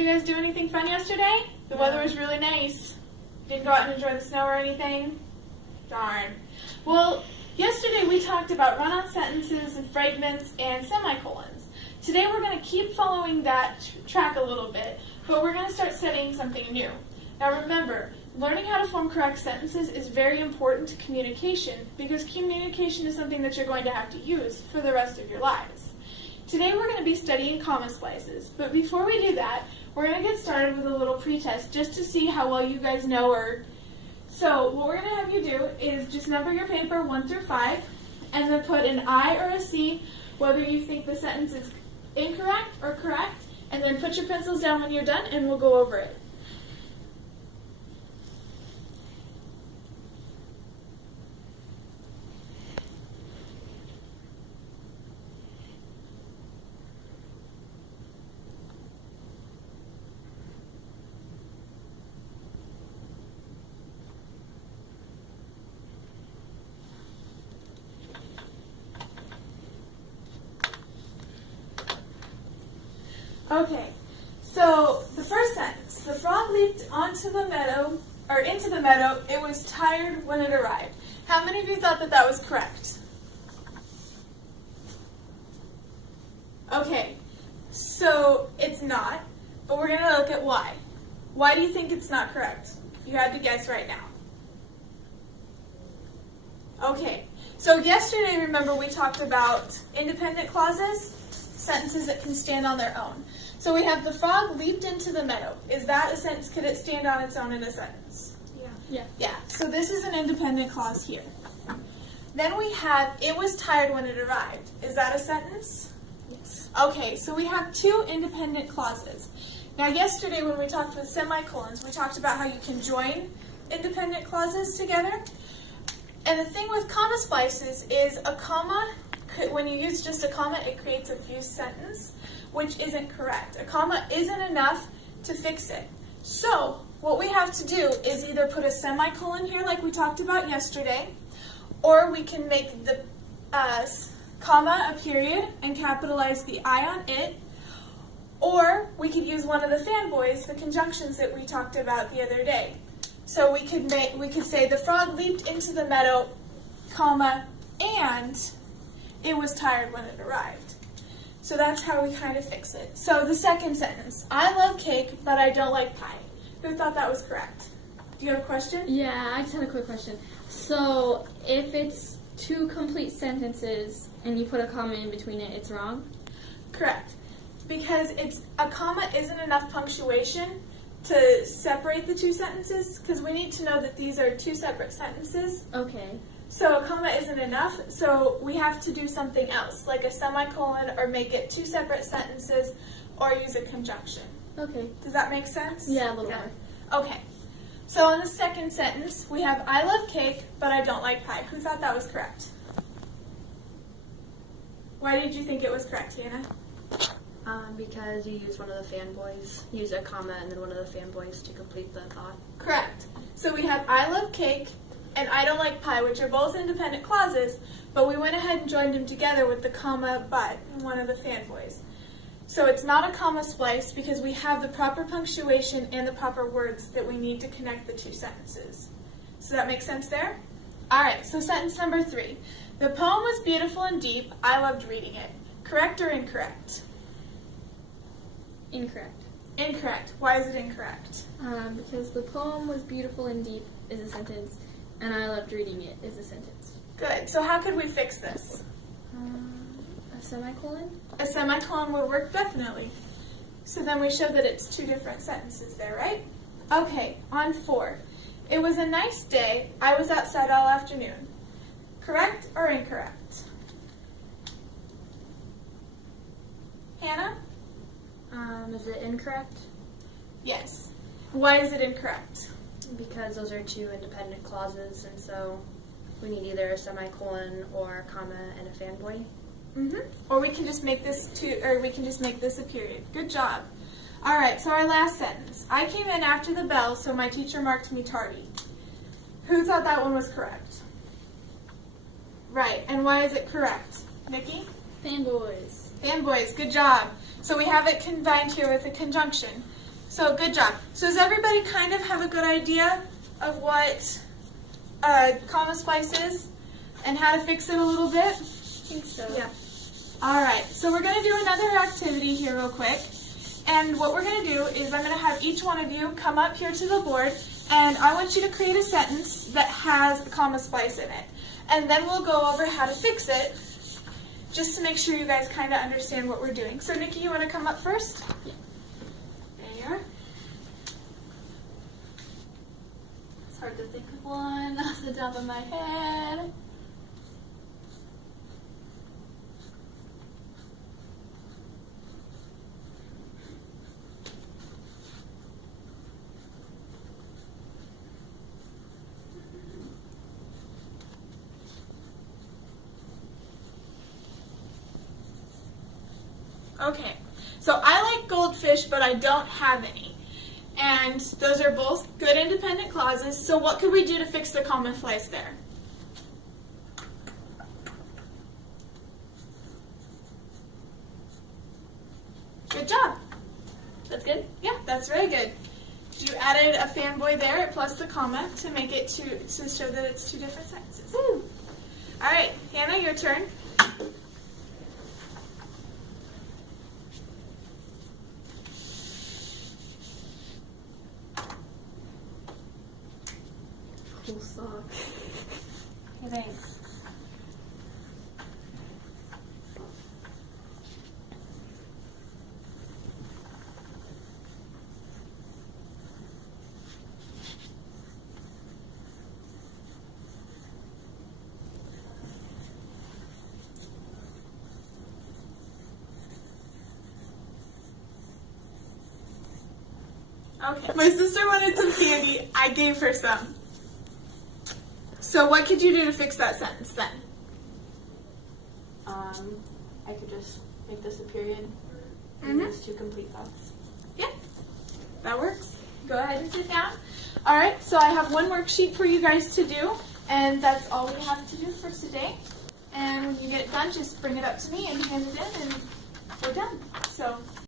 you guys do anything fun yesterday? The weather was really nice. Didn't go out and enjoy the snow or anything? Darn. Well, yesterday we talked about run-on sentences and fragments and semicolons. Today we're going to keep following that track a little bit, but we're going to start studying something new. Now remember, learning how to form correct sentences is very important to communication because communication is something that you're going to have to use for the rest of your lives. Today we're going to be studying comma splices, but before we do that, we're going to get started with a little pretest just to see how well you guys know or... So what we're going to have you do is just number your paper 1 through 5 and then put an I or a C whether you think the sentence is incorrect or correct, and then put your pencils down when you're done and we'll go over it. Okay, so the first sentence, the frog leaped into the meadow, it was tired when it arrived. How many of you thought that that was correct? Okay, so it's not, but we're going to look at why. Why do you think it's not correct? You had to guess right now. Okay, so yesterday, remember, we talked about independent clauses, sentences that can stand on their own. So we have the frog leaped into the meadow. Is that a sentence? Could it stand on its own in a sentence? Yeah. So this is an independent clause here. Then we have it was tired when it arrived. Is that a sentence? Yes. Okay, so we have two independent clauses. Now yesterday when we talked with semicolons, we talked about how you can join independent clauses together. And the thing with comma splices is a comma, when you use just a comma, it creates a fused sentence, which isn't correct. A comma isn't enough to fix it. So what we have to do is either put a semicolon here like we talked about yesterday, or we can make the comma a period and capitalize the I on it, or we could use one of the fanboys, the conjunctions that we talked about the other day. So we could say the frog leaped into the meadow, comma, and it was tired when it arrived. So that's how we kind of fix it. So the second sentence, I love cake, but I don't like pie. Who thought that was correct? Do you have a question? Yeah, I just had a quick question. So if it's two complete sentences and you put a comma in between it, it's wrong? Correct. Because a comma isn't enough punctuation to separate the two sentences, because we need to know that these are two separate sentences. Okay. So a comma isn't enough, so we have to do something else, like a semicolon, or make it two separate sentences, or use a conjunction. Okay. Does that make sense? Yeah, a little more. Okay. So in the second sentence, we have I love cake, but I don't like pie. Who thought that was correct? Why did you think it was correct, Hannah? Because you use one of the fanboys, use a comma and then one of the fanboys to complete the thought. Correct. So we have I love cake and I don't like pie, which are both independent clauses, but we went ahead and joined them together with the comma but in one of the fanboys. So it's not a comma splice because we have the proper punctuation and the proper words that we need to connect the two sentences. So that makes sense there? All right, so sentence number 3. The poem was beautiful and deep. I loved reading it. Correct or incorrect? Incorrect. Incorrect. Why is it incorrect? Because the poem was beautiful and deep is a sentence, and I loved reading it is a sentence. Good. So how could we fix this? A semicolon? A semicolon would work definitely. So then we show that it's two different sentences there, right? Okay, on 4. It was a nice day. I was outside all afternoon. Correct or incorrect? Hannah? Is it incorrect? Yes. Why is it incorrect? Because those are two independent clauses, and so we need either a semicolon or a comma and a fanboy. Or we can just make this a period. Good job. All right, so our last sentence. I came in after the bell, so my teacher marked me tardy. Who thought that one was correct? Right, and why is it correct? Nikki? Fanboys. Fanboys, good job. So we have it combined here with a conjunction. So good job. So does everybody kind of have a good idea of what a comma splice is and how to fix it a little bit? I think so. Yeah. All right, so we're going to do another activity here real quick. And what we're going to do is I'm going to have each one of you come up here to the board, and I want you to create a sentence that has a comma splice in it. And then we'll go over how to fix it, just to make sure you guys kind of understand what we're doing. So Nikki, you want to come up first? Yeah. There you are. It's hard to think of one off the top of my head. Okay, so I like goldfish, but I don't have any. And those are both good independent clauses, so what could we do to fix the comma splice there? Good job. That's good? Yeah, that's very good. You added a fanboy there plus the comma to make it to show that it's two different sentences. Woo. All right, Hannah, your turn. Cool sock. Okay, thanks. Okay. My sister wanted some candy. I gave her some. So what could you do to fix that sentence then? I could just make this a period Mhm. and these two complete thoughts. Yeah, that works. Go ahead and sit down. All right, so I have one worksheet for you guys to do, and that's all we have to do for today. And when you get it done, just bring it up to me and hand it in, and we're done. So